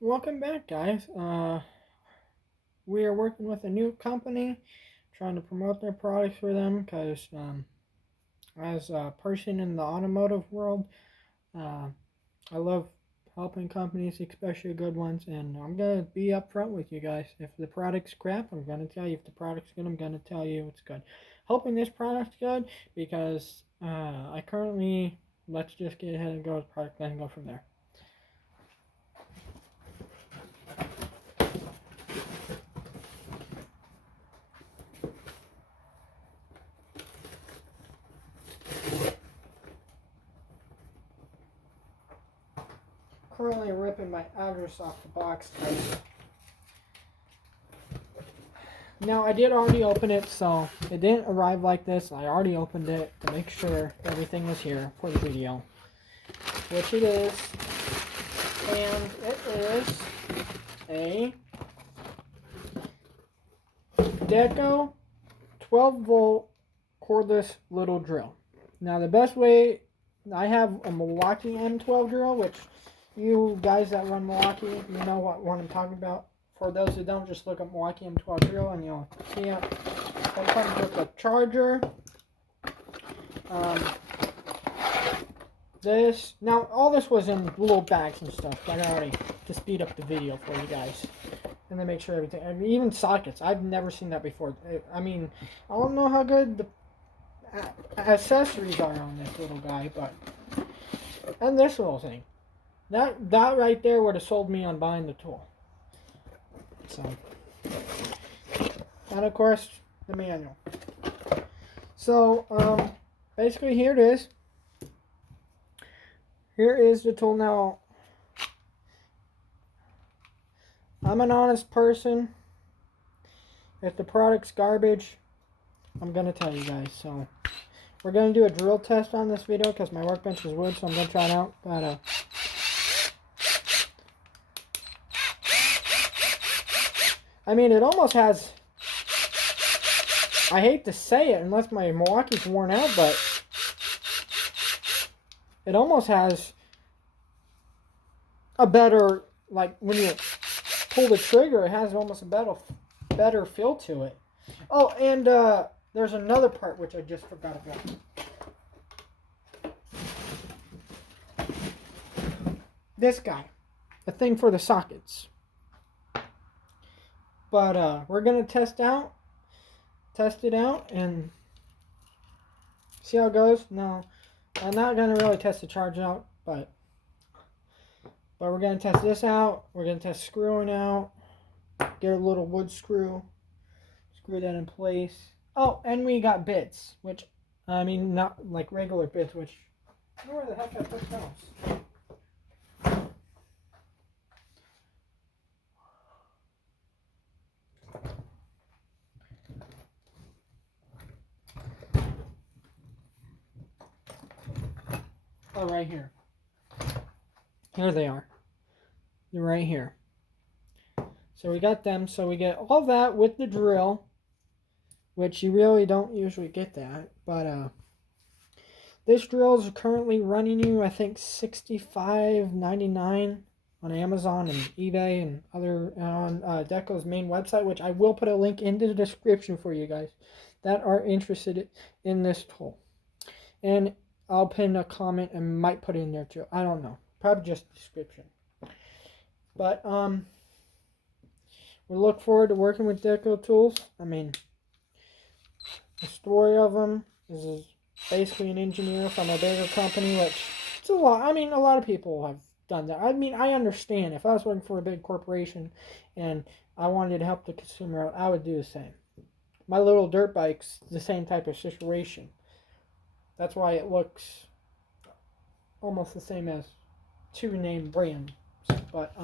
Welcome back, guys. We are working with a new company, trying to promote their products for them because, as a person in the automotive world, uh, I love helping companies, especially good ones, and I'm gonna be upfront with you guys. If the product's crap, I'm gonna tell you. If the product's good, I'm gonna tell you it's good. Hoping this product's good because I currently let's just get ahead and go with the product, then go from there. Currently ripping my address off the box type. Now I did already open it, so it didn't arrive like this. I already opened it to make sure everything was here for the video, which it is, and it is a Deco 12 volt cordless little drill. Now the best way, I have a Milwaukee M12 drill, which you guys that run Milwaukee, you know what I'm talking about. For those who don't, just look up Milwaukee M12 drill and you'll see it. It comes with a charger. Now all this was in little bags and stuff, but I already, to speed up the video for you guys. And then make sure everything, I mean, even sockets, I've never seen that before. I mean, I don't know how good the accessories are on this little guy, but, and this little thing. That right there would have sold me on buying the tool. So, and of course, the manual. So, basically here it is. Here is the tool. Now, I'm an honest person. If the product's garbage, I'm going to tell you guys. So, we're going to do a drill test on this video because my workbench is wood, so I'm going to try it out. But, I mean, it almost has, I hate to say it unless my Milwaukee's worn out, but it almost has a better, like when you pull the trigger, it has almost a better feel to it. Oh, and there's another part which I just forgot about. This guy, the thing for the sockets. But we're gonna test it out, and see how it goes. No, I'm not gonna really test the charge out, but we're gonna test this out. We're gonna test screwing out. Get a little wood screw, screw that in place. Oh, and we got bits, which, I mean, not like regular bits, which, I don't know where the heck I put those. Oh, right here. Here they are. They're right here. So we got them. So we get all that with the drill, which you really don't usually get that. But this drill is currently running you, I think, $65.99 on Amazon and eBay and other on Deco's main website, which I will put a link in the description for you guys that are interested in this tool. And I'll pin a comment and might put it in there too. I don't know. Probably just description. But we look forward to working with Deco tools. I mean, the story of them is basically an engineer from a bigger company, which it's a lot. I mean, a lot of people have done that. I mean, I understand. If I was working for a big corporation and I wanted to help the consumer out, I would do the same. My little dirt bike's the same type of situation. That's why it looks almost the same as two name brands. But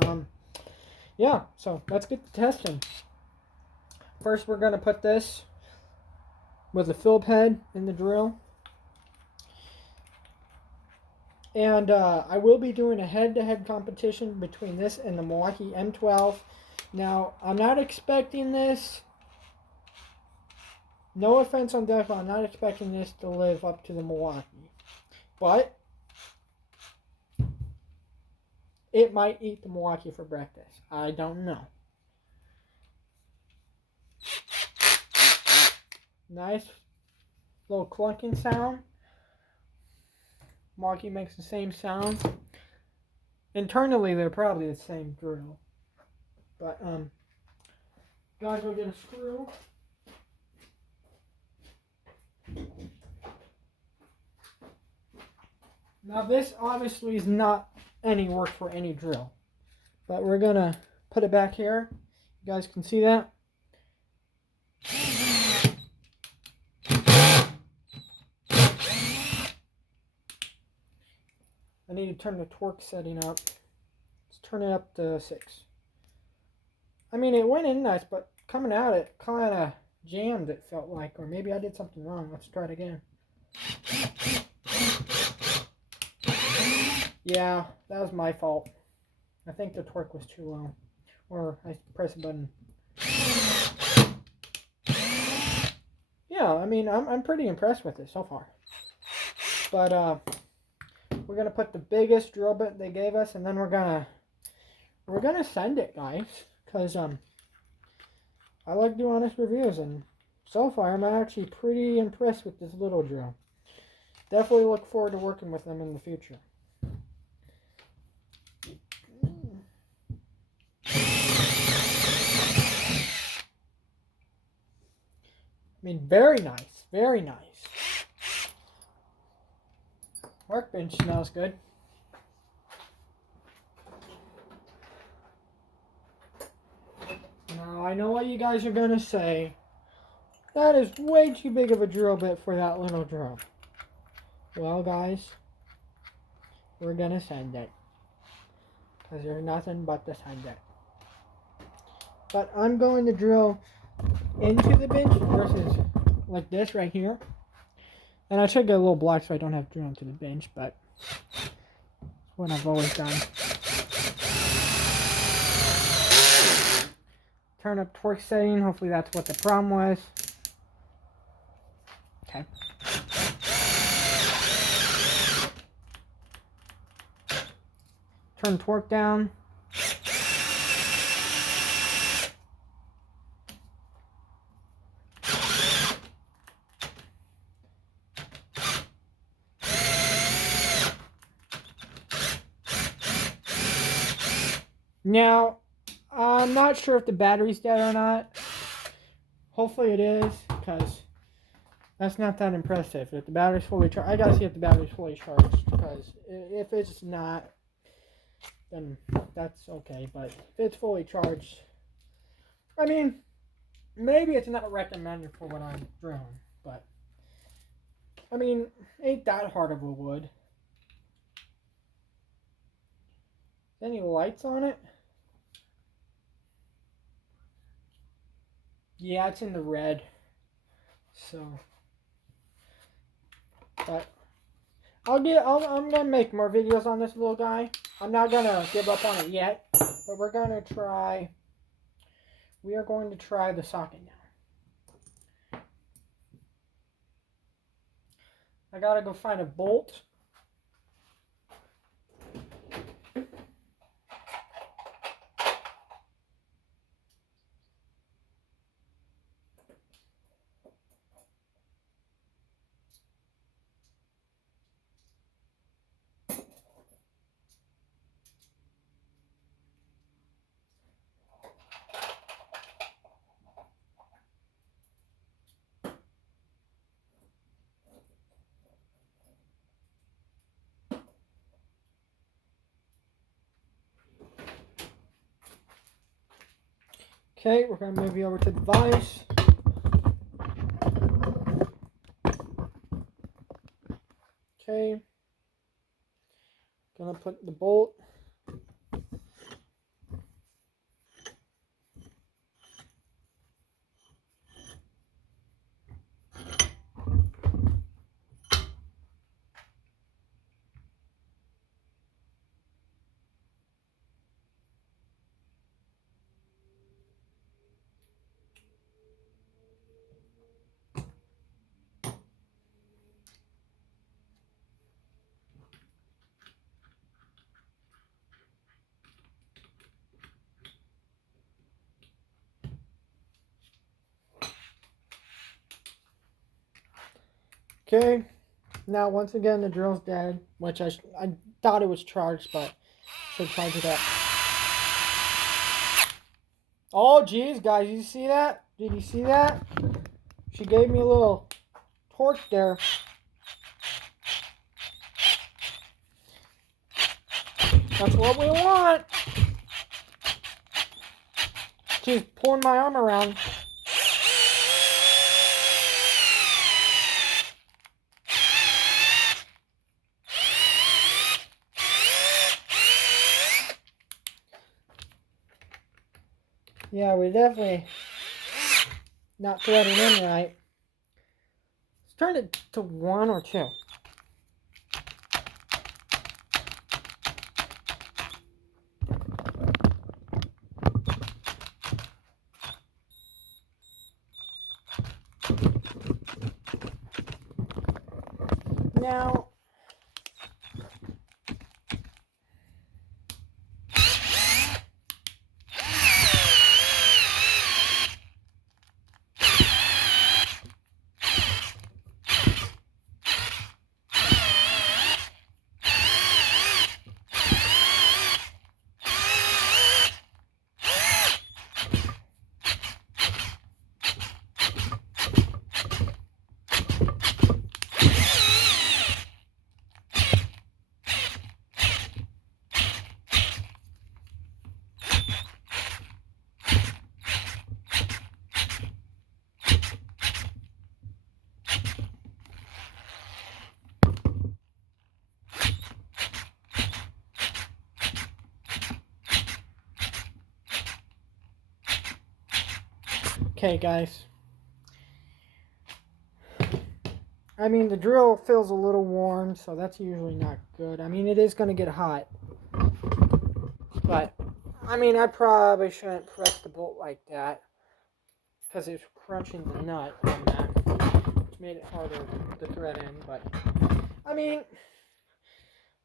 yeah, so let's get the testing. First, we're gonna put this with a Phillips head in the drill. And I will be doing a head-to-head competition between this and the Milwaukee M12. Now, I'm not expecting this. No offense on Deco, I'm not expecting this to live up to the Milwaukee. But it might eat the Milwaukee for breakfast. I don't know. Nice little clunking sound. Milwaukee makes the same sound. Internally, they're probably the same drill. But, gotta go get a screw. Now this obviously is not any work for any drill. But we're gonna put it back here. You guys can see that. I need to turn the torque setting up. Let's turn it up to 6. I mean, it went in nice, but coming out it kind of jammed, it felt like. Or maybe I did something wrong. Let's try it again. Yeah, that was my fault. I think the torque was too low. Or I pressed a button. Yeah, I mean, I'm pretty impressed with it so far. But we're gonna put the biggest drill bit they gave us, and then we're gonna send it, guys, because I like doing honest reviews, and so far I'm actually pretty impressed with this little drill. Definitely look forward to working with them in the future. I mean, very nice, very nice. Workbench smells good. Now, I know what you guys are going to say. That is way too big of a drill bit for that little drill. Well, guys, we're going to send it. Because there's nothing but to send it. But I'm going to drill into the bench versus like this right here. And I should get a little block so I don't have to drill into the bench, but it's what I've always done. Turn up torque setting. Hopefully that's what the problem was. Okay. Turn torque down. Now, I'm not sure if the battery's dead or not. Hopefully it is, because that's not that impressive. If the battery's fully charged, I gotta see if the battery's fully charged, because if it's not, then that's okay. But if it's fully charged, I mean, maybe it's not recommended for what I'm drilling, but I mean, ain't that hard of a wood. Any lights on it? Yeah, it's in the red. So, but I'm gonna make more videos on this little guy. I'm not gonna give up on it yet, but we are going to try the socket now. I gotta go find a bolt. Okay, we're gonna move you over to the vise. Okay, gonna put the bolt. Okay, now once again the drill's dead, which I thought it was charged, but should charge it up. Oh geez, guys, you see that? Did you see that? She gave me a little torque there. That's what we want. She's pulling my arm around. Yeah, we definitely not threading in right. Let's turn it to 1 or 2. Now, okay, guys. I mean, the drill feels a little warm, so that's usually not good. I mean, it is going to get hot. But, I mean, I probably shouldn't press the bolt like that, because it's crunching the nut on that, which made it harder to thread in. But, I mean,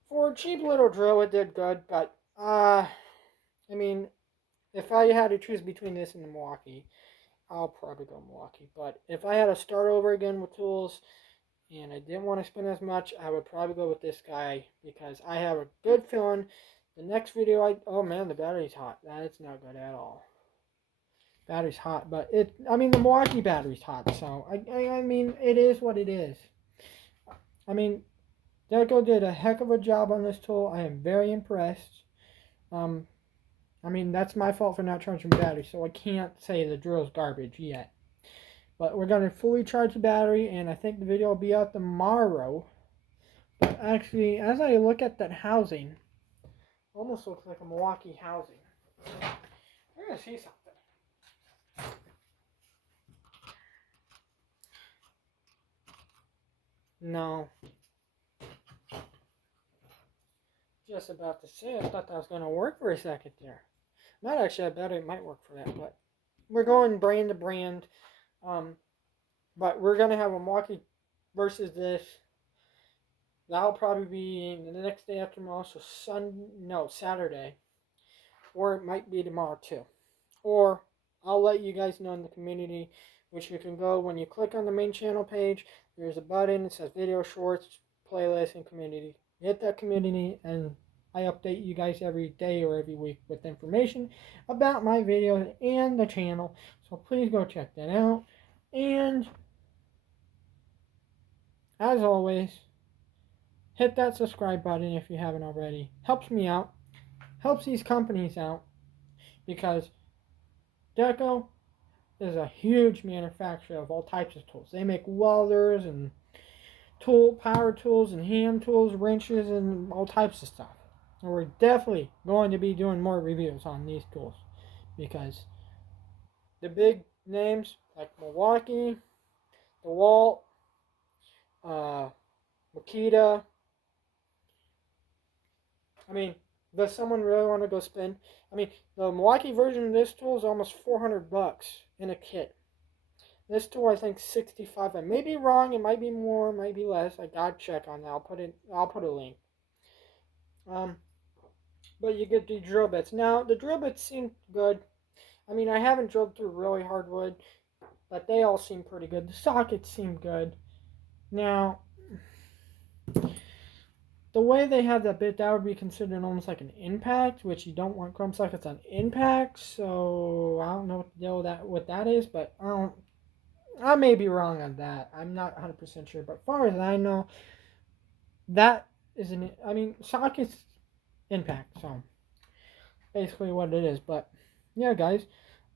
for a cheap little drill, it did good. But, I mean, if I had to choose between this and the Milwaukee, I'll probably go Milwaukee. But if I had to start over again with tools, and I didn't want to spend as much, I would probably go with this guy because I have a good feeling the next video oh man, the battery's hot. That's not good at all. Battery's hot, but I mean, the Milwaukee battery's hot, so I mean, it is what it is. I mean, Deco did a heck of a job on this tool. I am very impressed. I mean, that's my fault for not charging the battery, so I can't say the drill's garbage yet. But we're going to fully charge the battery, and I think the video will be out tomorrow. But actually, as I look at that housing, it almost looks like a Milwaukee housing. We're going to see something. No. Just about to say, I thought that was going to work for a second there. Not actually, I bet it might work for that, but we're going brand to brand. But we're going to have a Milwaukee versus this. That'll probably be the next day after tomorrow, so Saturday. Or it might be tomorrow too. Or I'll let you guys know in the community, which you can go when you click on the main channel page. There's a button that says video shorts, playlist, and community. Hit that community, and I update you guys every day or every week with information about my videos and the channel. So please go check that out. And as always, hit that subscribe button if you haven't already. Helps me out. Helps these companies out. Because Deco is a huge manufacturer of all types of tools. They make welders and power tools and hand tools, wrenches, and all types of stuff. And we're definitely going to be doing more reviews on these tools because the big names like Milwaukee, DeWalt, Makita. I mean, does someone really want to go spend? I mean, the Milwaukee version of this tool is almost $400 in a kit. This tool, I think, 65. I may be wrong. It might be more, might be less. I gotta check on that. I'll put a link. But you get the drill bits. Now, the drill bits seem good. I mean, I haven't drilled through really hardwood, but they all seem pretty good. The sockets seem good. Now, the way they have that bit, that would be considered almost like an impact, which you don't want chrome sockets on impact. So I don't know what the deal with what that is, but I may be wrong on that. I'm not 100% sure, but as far as I know, that is an. I mean, sockets impact. So basically, what it is. But yeah, guys,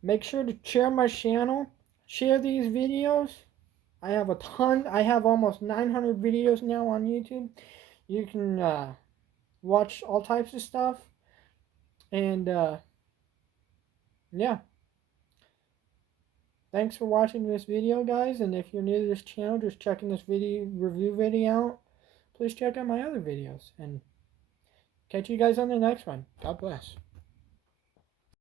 make sure to share my channel, share these videos. I have a ton. I have almost 900 videos now on YouTube. You can watch all types of stuff. And yeah, thanks for watching this video, guys. And if you're new to this channel, just checking this video review video out, please check out my other videos. And catch you guys on the next one. God bless.